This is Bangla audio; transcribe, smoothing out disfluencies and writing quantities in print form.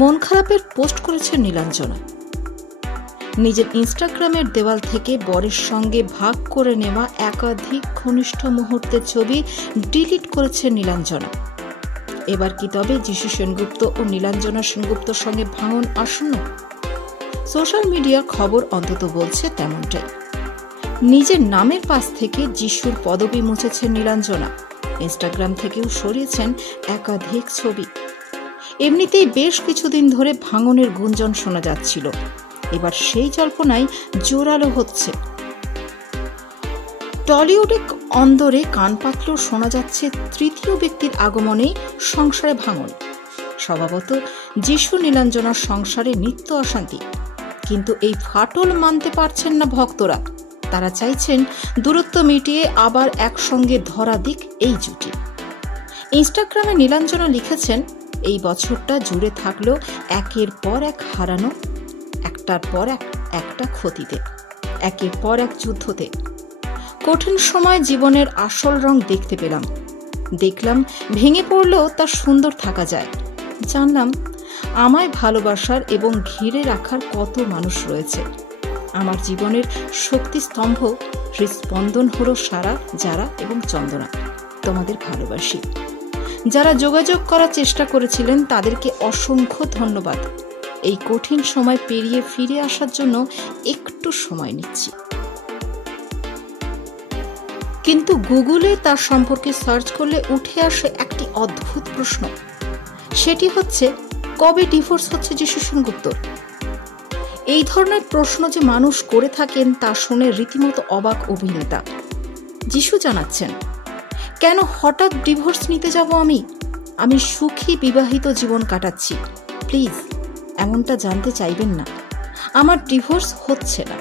মন খারাপের পোস্ট করেছেন নীলাঞ্জনা। নিজের ইনস্টাগ্রামের দেওয়াল থেকে বরের সঙ্গে ভাগ করে নেওয়া একাধিক ঘনিষ্ঠ মুহূর্তের ছবি ডিলিট করেছেন নীলাঞ্জনা। এবার কি তবে যিশু সেনগুপ্ত ও নীলাঞ্জনা সেনগুপ্তর সঙ্গে ভাঙন আসন্ন? সোশ্যাল মিডিয়ার খবর অন্তত বলছে তেমনটাই। নিজের নামের পাশ থেকে যিশুর পদবি মুছেছেন নীলাঞ্জনা। ইনস্টাগ্রাম থেকেও সরিয়েছেন একাধিক ছবি। এমনিতেই বেশ কিছুদিন ধরে ভাঙনের গুঞ্জন শোনা যাচ্ছিল, এবার সেই জল্পনাই জোরালো হচ্ছে। টলিউডে অন্দরে কান পাতলেও শোনা যাচ্ছে তৃতীয় ব্যক্তির আগমনেই সংসারে ভাঙন। স্বভাবত যিশু নীলাঞ্জনার সংসারে নিত্য অশান্তি, কিন্তু এই ফাটল মানতে পারছেন না ভক্তরা। তারা চাইছেন দূরত্ব মিটিয়ে আবার একসঙ্গে ধরা দিক এই জুটি। ইনস্টাগ্রামে নীলাঞ্জনা লিখেছেন, এই বছরটা জুড়ে থাকলো একের পর এক হারানো, একটার পর একটা ক্ষতিতে, একের পর এক যুদ্ধতে। কঠিন সময় জীবনের আসল রং দেখতে পেলাম। দেখলাম ভেঙে পড়লেও তা সুন্দর থাকা যায়। জানলাম আমায় ভালোবাসার এবং ঘিরে রাখার কত মানুষ রয়েছে। আমার জীবনের শক্তি স্তম্ভ হৃৎস্পন্দন হলো সারা, যারা এবং চন্দনা। তোমাদের ভালোবাসি। যারা যোগাযোগ করার চেষ্টা করেছিলেন তাদেরকে অসংখ্য ধন্যবাদ। এই কঠিন সময় পেরিয়ে ফিরে আসার জন্য একটু সময় নিচ্ছি। কিন্তু গুগলে তার সম্পর্কে সার্চ করলে উঠে আসে একটি অদ্ভুত প্রশ্ন। সেটি হচ্ছে, কবে ডিভোর্স হচ্ছে যিশু সেনগুপ্তর? এই ধরনের প্রশ্ন যে মানুষ করে থাকেন তা শুনে রীতিমতো অবাক অভিনেতা। যিশু জানাচ্ছেন, কেন হঠাৎ ডিভোর্স নিতে যাব আমি সুখী বিবাহিত জীবন কাটাচ্ছি। প্লিজ এমনটা জানতে চাইবেন না। আমার ডিভোর্স হচ্ছে না।